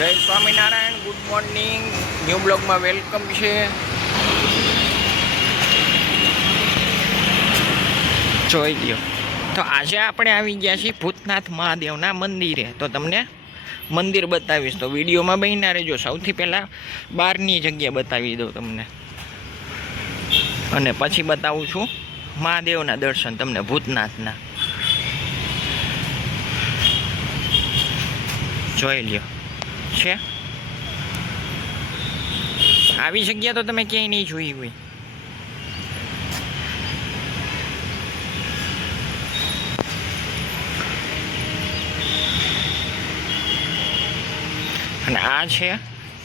જય Swaminarayan, good morning. New બ્લોગમાં welcome છે. જોઈ લ્યો. તો આજે આપણે આવી ગયા છીએ ભૂતનાથ મહાદેવના મંદિરે. તો તમને મંદિર બતાવીશ, તો વિડીયોમાં બન્યા રહેજો. સૌથી પહેલાં બહારની જગ્યા બતાવી દઉં તમને, અને પછી બતાવું છું મહાદેવના દર્શન તમને ભૂતનાથના. જોઈ લ્યો છે. આવી જગ્યા તો તમે ક્યાંય નહીં જોઈ હોય. અને આ છે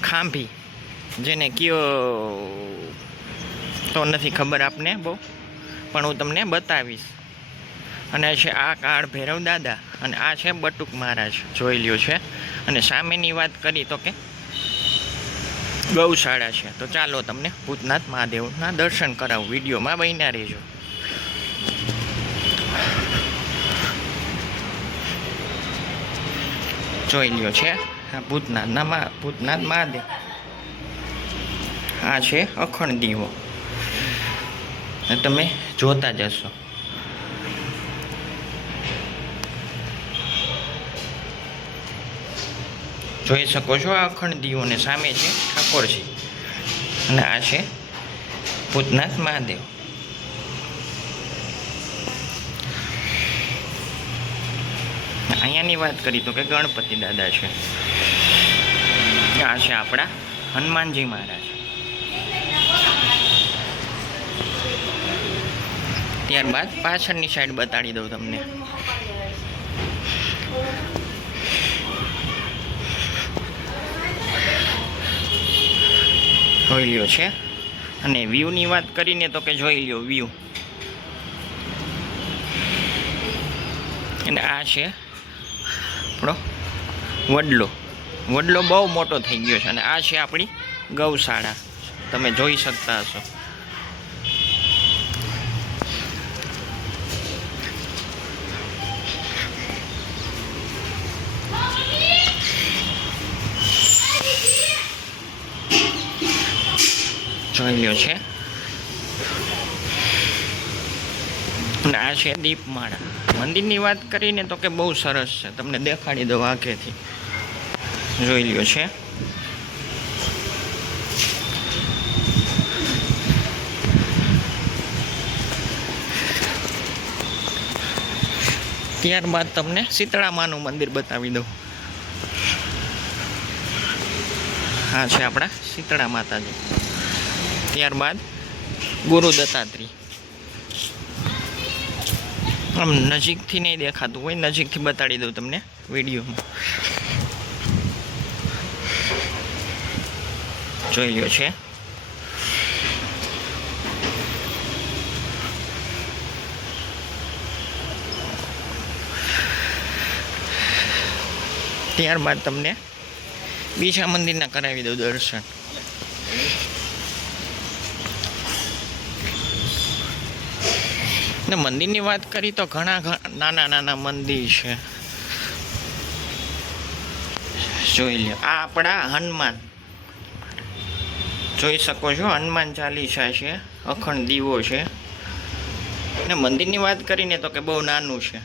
ખાંભી, જેને કયો તો નથી ખબર આપને બહુ, પણ હું તમને બતાવીશ. અને છે આ કાળ ભૈરવ દાદા, અને આ છે બટુક મહારાજ. જોઈ લ્યો છે. અને સામેની વાત કરી તો કે ગૌશાળા છે. તો ચાલો તમને ભૂતનાથ મહાદેવના દર્શન કરાવું. વિડીયોમાં બન્યા રહેજો. જોઈ લ્યો છે ભૂતનાથ મહાદેવ. આ છે અખંડ દીવો, તમે જોતા જશો. જોઈ શકો છો આ અખંડ દીવોને સામે છે ઠાકોરજી, અને આ છે ભૂતનાથ મહાદેવ. અહીંયાની વાત કરી તો કે ગણપતિ દાદા છે. આ છે આપણા હનુમાનજી મહારાજ. ત્યારબાદ પાછળની સાઈડ બતાડી દઉં તમને. જોઈ લ્યો છે. અને વ્યૂની વાત કરીને તો કે જોઈ લ્યો વ્યૂ. અને આ છે આપણો વડલો બહુ મોટો થઈ ગયો છે. અને આ છે આપણી ગૌશાળા, તમે જોઈ શકતા હશો. જોઈ લ્યો છે. અને આ છે દીપમાળા. મંદિરની વાત કરીને તો કે બહુ સરસ છે, તમને દેખાડી દઉં આગેથી. જોઈ લ્યો છે. ત્યારબાદ તમને શીતળામાનું મંદિર બતાવી દઉં. આ છે આપણા શીતળા માતાજી. ત્યારબાદ ગુરુ દત્તાત્રેય. આમ નજીકથી નહીં દેખાતું હોય, નજીકથી બતાડી દઉં તમને વિડીયોમાં. જોઈ લ્યો છે. ત્યારબાદ તમને બીજા મંદિરના કરાવી દઉં દર્શન. ને મંદિરની વાત કરી તો ઘણા નાના મંદિર છે. જોઈ લો. આ આપણા હનુમાન જોઈ શકો છો. હનુમાન ચાલીસા છે, અખંડ દીવો છે. ને મંદિરની વાત કરીને તો કે બહુ નાનું છે.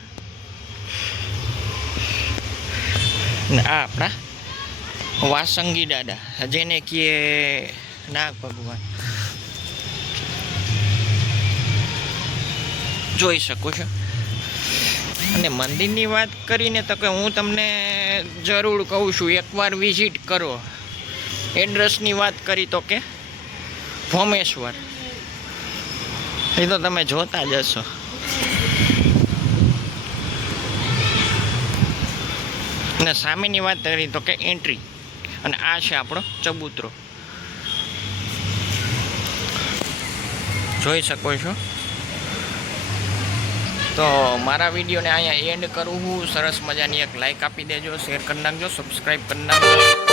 ને આ આપણા વાસંગી દાદા, જેને કહીએ નાગ ભગવાન. જોઈ શકો છો. અને મંદિરની વાત કરીને તો કે હું તમને જરૂર કહું છું, એકવાર વિઝિટ કરો. એડ્રેસની વાત કરી તો કે ભોમેશ્વર. એ તો તમે જોતા જ હશો. અને સામેની વાત કરી તો કે એન્ટ્રી. અને આ છે આપણો ચબૂતરો. જોઈ શકો છો. તો મારા વિડીયોને અહીંયા એન્ડ કરું હું. સરસ મજાની એક લાઈક આપી દેજો, શેર કરી નાખજો, સબસ્ક્રાઈબ કરી નાખજો.